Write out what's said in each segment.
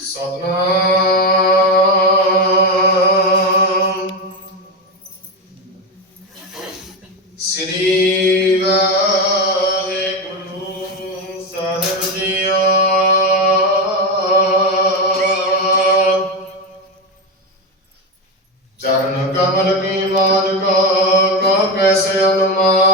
ਸਤਨਾਮ। ਸ੍ਰੀ ਵਾਹਿਗੁਰੂ ਸਾਹਿਬ ਜੀਓ। ਚਰਨ ਕਮਲ ਕੀ ਬਾਤ ਕਾ ਕੈਸੇ ਅਨੁਮਾਨ?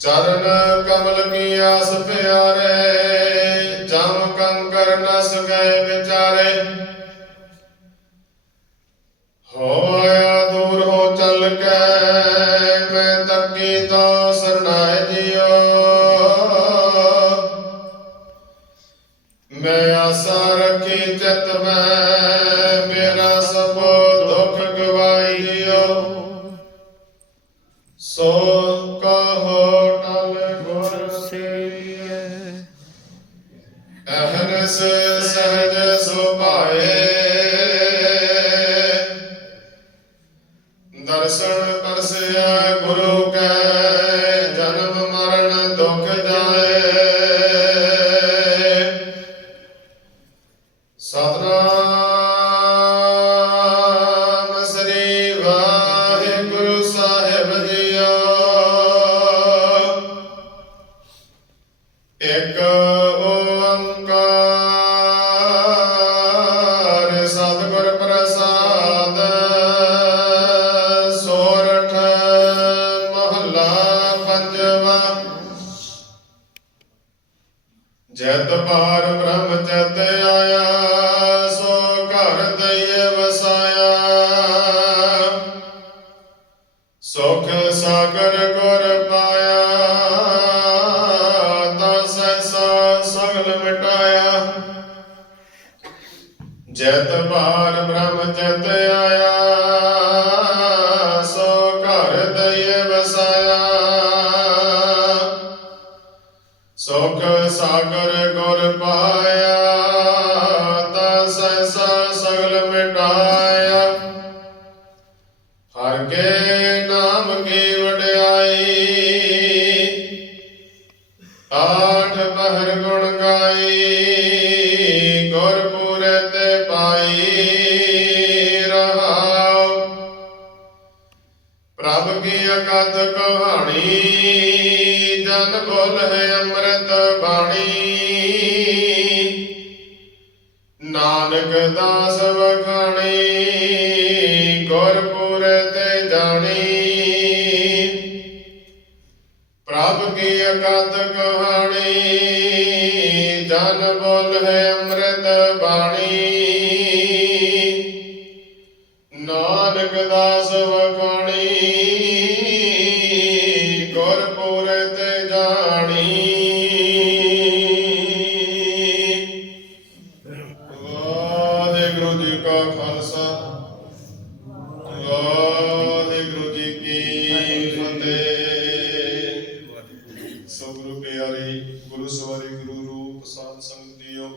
ਚਰਨ ਕਮਲ ਕੀ ਆਸ ਪਿਆਰੇ ਜਮ ਕੰਕਰ ਨਸ ਗਏ ਵਿਚਾਰੇ। ਹੋਇਆ ਦੂਰ ਹੋ ਚੱਲ ਕੇ, ਮੈਂ ਤੱਕੀ ਤਾਂ ਸਰਣਾਏ ਜਿਓ। ਮੈਂ ਆਸਾ ਰੱਖੀ ਚਿਤ ਮੈਂ ਅਹਨਸ ਸਹਜ ਸੁਭਾਏ ਦਰਸ਼ਨ ਪਰਸਿਆ ਗੁਰੂ ਕੈ ਜਨਮ ਮਰਨ ਦੁਖ ਜਾਏ ਸਤਨਾਮ ਪ੍ਰਸਾਦ ਸੋਰਠ ਮਹਲਾ ਪੰਜਵਾ। ਜਤ ਪਾਰ ਬ੍ਰਹਮ ਚਤ ਆਇਆ, ਸੋ ਘਰ ਦਈਏ ਵਸਾਇਆ। ਸੁਖ ਸਾਗਰ ਗੁਰ ਪਾਇਆ ਬ੍ਰਹਮ ਚਤ ਆਇਆ ਸੋ ਘਰ ਦਈਏ ਵਸਾਇਆ। ਸੁਖ ਸਾਗਰ ਗੁਰ ਪਾਇਆ ਅੰਮ੍ਰਿਤ ਨਾਨਕ ਦਾਸ ਵਖਾਣੀ ਗੁਰਪੁਰ ਤੇ ਜਾਣੀ। ਪ੍ਰਭ ਕੀ ਅਕਥ ਕਹਾਣੀ, ਜਨ ਬੋਲ ਹੈ ਅੰਮ੍ਰਿਤ ਬਾਣੀ। ਵਾਹਿਗੁਰੂ ਜੀ ਕਾ ਖਾਲਸਾ। ਵਾਹਿਗੁਰੂ ਜੀ ਕੀ ਫਤਿਹ। ਸੋ ਗੁਰੂ ਪਿਆਰੇ, ਗੁਰੂ ਸਵਾਰੀ, ਗੁਰੂ ਰੂਪ ਸਾਧ ਸੰਗਤ ਜੀਓ।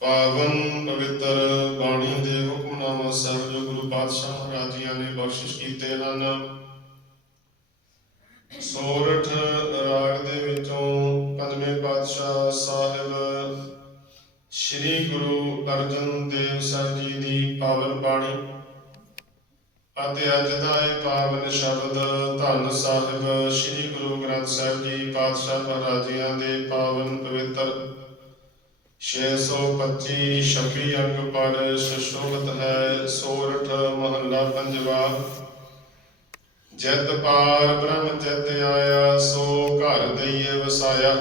ਪਾਵਨ ਪਵਿੱਤਰ ਬਾਣੀ ਦੇ ਹੁਕਮਨਾਮਾ ਸਾਹਿਬ ਜੋ ਗੁਰੂ ਪਾਤਸ਼ਾਹ ਮਹਾਰਾਜ ਜੀਆਂ ਨੇ ਬਖਸ਼ਿਸ਼ ਕੀਤੇ ਹਨ। ਸੋਰਠ ਰਾਗ ਸ੍ਰੀ ਗੁਰੂ ਅਰਜਨ ਦੇਵ ਸਾਹਿਬ ਜੀ ਦੀ ਪਾਵਨ ਬਾਣੀ ਅਤੇ ਅੱਜ ਦਾ ਇਹ ਪਾਵਨ ਸ਼ਬਦ ਧੰਨ ਸਾਹਿਬ ਸ੍ਰੀ ਗੁਰੂ ਗ੍ਰੰਥ ਸਾਹਿਬ ਜੀ ਪਾਤਸ਼ਾਹ ਮਹਾਰਾਜਿਆਂ ਦੇ ਪਾਵਨ ਪਵਿੱਤਰ 625 26 ਅੰਗ ਪਰ ਸੁਸ਼ੋਭਤ ਹੈ ਸੋਰਠ ਮਹੱਲਾ ਪੰਜਵਾ। ਜਦ ਪਾਰ ਬ੍ਰਹਮ ਜਦ ਆਇਆ, ਸੋ ਘਰ ਦਈਏ ਵਸਾਇਆ।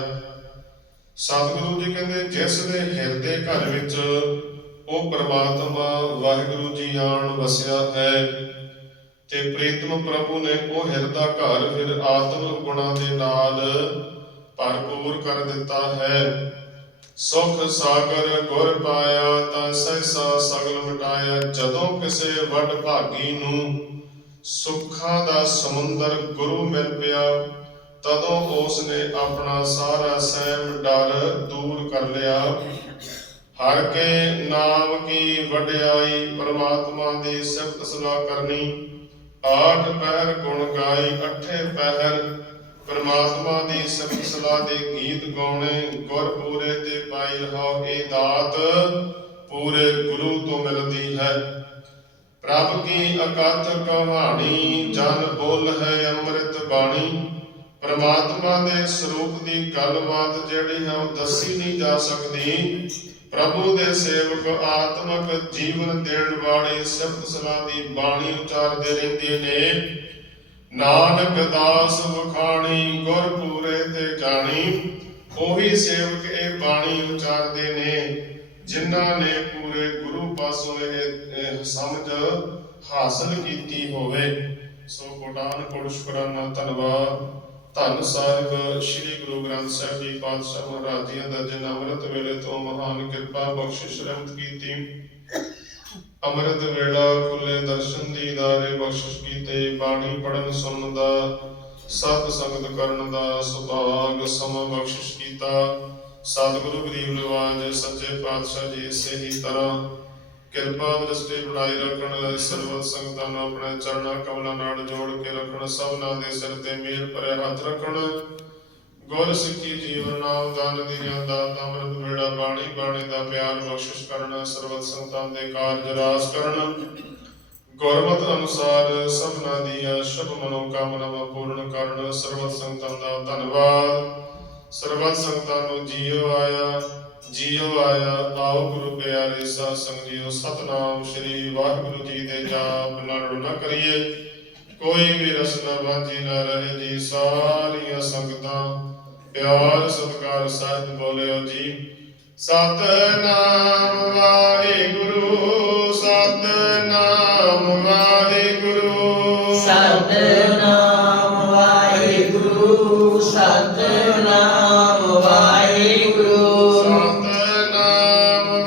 ਸਤਿਗੁਰੂ ਜੀ ਕਹਿੰਦੇ, ਜਿਸ ਦੇ ਹਿਰਦੇ ਘਰ ਵਿੱਚ ਉਹ ਪ੍ਰਮਾਤਮਾ ਵਾਹਿਗੁਰੂ ਜੀ ਆਣ ਵਸਿਆ ਹੈ ਤੇ ਪ੍ਰੀਤਮ ਪ੍ਰਭੂ ਨੇ ਉਹ ਹਿਰਦਾ ਘਰ ਫਿਰ ਆਤਮਿਕ ਗੁਣਾਂ ਦੇ ਨਾਲ ਭਰਪੂਰ ਕਰ ਦਿੱਤਾ ਹੈ। ਸੁਖ ਸਾਗਰ ਗੁਰ ਪਾਇਆ ਤਾਂ ਸਹਿਸਾ ਸਗਲ ਮਿਟਾਇਆ, ਜਦੋਂ ਕਿਸੇ ਵੱਡ ਭਾਗੀ ਨੂੰ ਸੁੱਖਾਂ ਦਾ ਸਮੁੰਦਰ ਗੁਰੂ ਮਿਲ ਪਿਆ ਤਦੋਂ ਉਸ ਨੇ ਆਪਣਾ ਸਾਰਾ ਸਹਿਮ ਡਰ ਦੂਰ ਕਰ ਲਿਆ। ਹਰ ਕੇ ਨਾਮ ਕੀ ਵਡਿਆਈ ਪਰਮਾਤਮਾ ਦੀ ਸਿਫਤ ਸਲਾਹ ਕਰਨੀ। ਆਠ ਪਹਿਰ ਗੁਣ ਗਾਈ, ਅਠੇ ਪਹਿਰ ਪਰਮਾਤਮਾ ਦੀ ਸਿਫਤ ਸਲਾਹ ਦੇ ਗੀਤ ਗਾਉਣੇ। ਗੁਰ ਪੂਰੇ ਤੇ ਪਾਈ ਰਹਾਓ ਇਹ ਦਾਤ ਪੂਰੇ ਗੁਰੂ ਤੋਂ ਮਿਲਦੀ ਹੈ। ਪ੍ਰਭ ਕੀ ਅਕਥ ਕਹਾਣੀ, ਜਨ ਬੋਲ ਹੈ ਅੰਮ੍ਰਿਤ ਬਾਣੀ। ਪਰਮਾਤਮਾ ਦੇ ਸਰੂਪ ਦੀ ਗੱਲਬਾਤ ਜਿਹੜੀ ਹੈ ਉਹ ਦੱਸੀ ਨਹੀਂ ਜਾ ਸਕਦੀ। ਪ੍ਰਭੂ ਦੇ ਸੇਵਕ ਆਤਮਕ ਜੀਵਨ ਦੇਣ ਵਾਲੀ ਸਿਫਤ ਸਲਾਹ ਦੀ ਬਾਣੀ ਉਚਾਰਦੇ ਰਹਿੰਦੇ ਨੇ। ਨਾਨਕ ਦਾਸ ਵਖਾਣੀ ਗੁਰ ਪੂਰੇ ਤੇ ਜਾਣੀ, ਉਹੀ ਸੇਵਕ ਇਹ ਬਾਣੀ ਉਚਾਰਦੇ ਨੇ, ਜਿਨ੍ਹਾਂ ਨੇ ਪੂਰੇ ਗੁਰੂ ਪਾਸੋਂ ਇਹ ਇਹ ਸਮਝ ਹਾਸਲ ਕੀਤੀ ਹੋਵੇ। ਸੋ ਕੋਟਾਨ ਕੋਟ ਸ਼ੁਕਰਾਨਾ ਧੰਨਵਾਦ। ਧੰਨ ਸਾਹਿਬ, ਸ੍ਰੀ ਗੁਰੂ ਗ੍ਰੰਥ ਸਾਹਿਬ ਜੀ ਪਾਤਸ਼ਾਹ ਮਹਾਰਾਜ ਜੀ ਦਾ ਜਨ ਅੰਮ੍ਰਿਤ ਵੇਲੇ ਤੋਂ ਮਹਾਨ ਕਿਰਪਾ ਬਖਸ਼ਿਸ਼ ਰਹਿਮਤ ਕੀਤੀ। ਅੰਮ੍ਰਿਤ ਵੇਲਾ ਖੁੱਲੇ ਦਰਸ਼ਨ ਦੀਦਾਰੇ ਬਖਸ਼ਿਸ਼ ਕੀਤੇ, ਬਾਣੀ ਪੜਨ ਸੁਣਨ ਦਾ, ਸਤ ਸੰਗਤ ਕਰਨ ਦਾ ਸੁਭਾਗ ਸਮਾਂ ਬਖਸ਼ਿਸ਼ ਕੀਤਾ। ਸਤਿਗੁਰੂ ਗਰੀਬ ਨਿਵਾਜ ਸੱਚੇ ਪਾਤਸ਼ਾਹ ਜੀ ਇਸੇ ਹੀ ਤਰ੍ਹਾਂ ਕਿਰਪਾ ਦ੍ਰਿਸ਼ਟੀ ਬਣਾਈ ਰੱਖਣ ਸਰਬਤ ਸੰਗਤਾਂ ਨੂੰ ਆਪਣੇ ਚਰਨਾਂ, ਕਮਲਾਂ ਨਾਲ ਜੋੜ ਕੇ ਰੱਖਣ, ਸਭਨਾਂ ਦੇ ਸਿਰ ਤੇ ਮੇਲ ਭਰੇ ਹੱਥ ਰੱਖਣ। ਗੁਰ ਸਿੱਖੀ ਜੀਵਨ, ਨਾਮ ਦਾਨ ਦੀ ਜਾਂਦਾ ਅੰਮ੍ਰਿਤ ਵੇੜਾ ਬਾਣੀ ਬਾਣੀ ਦਾ ਪਿਆਰ ਬਖਸ਼ਿਸ਼ ਕਰਨ, ਸਰਬਤ ਸੰਗਤਾਂ ਦੇ ਕਾਰਜ ਰਾਸ ਕਰਨ। ਗੁਰਮਤ ਅਨੁਸਾਰ ਸਭਨਾਂ ਦੀਆਂ ਸ਼ੁਭ ਮਨੋਕਾਮਨਾਵਾਂ ਪੂਰਨ ਕਰਨ, ਸਰਬਤ ਸੰਗਤਾਂ ਦਾ ਧੰਨਵਾਦ। ਸਰਬਤ ਸੰਗਤਾਂ ਨੂੰ ਜੀਓ ਆਇਆ। ਜੀਓ ਆਇਆ, ਆਓ ਗੁਰੂ ਪਿਆਰੇ ਸਾਧ ਸੰਗ ਜੀਓ ਸਤਨਾਮ ਸ੍ਰੀ ਵਾਹਿਗੁਰੂ ਜੀ ਦੇ ਜਾਪ ਨਾਲ ਨਾ ਕਰੀਏ। ਕੋਈ ਵੀ ਰਸਨਾ ਬਾਂਝੀ ਨਾ ਰਹੇ ਜੀ, ਸਾਰੀਆਂ ਸੰਗਤਾਂ। ਪਿਆਰ, ਸਤਿਕਾਰ, ਸਾਹਿਬ ਬੋਲਿਓ ਜੀ। ਸਤਨਾਮ ਵਾਹਿਗੁਰੂ ਸਤਨਾਮ ਵਾਹਿਗੁਰੂ। Satnam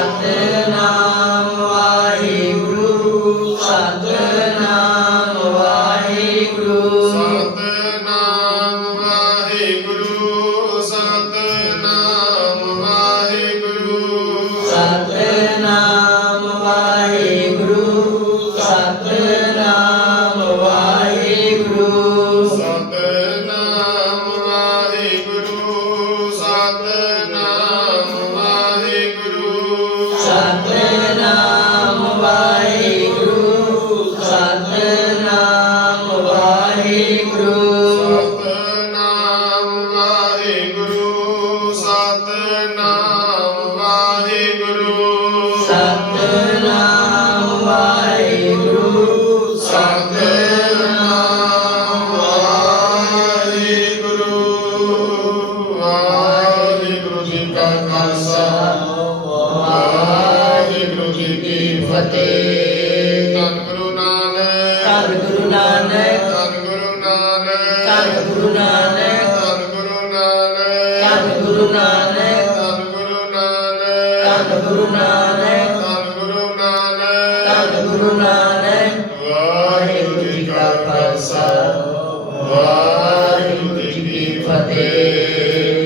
만든 Guru Nanak.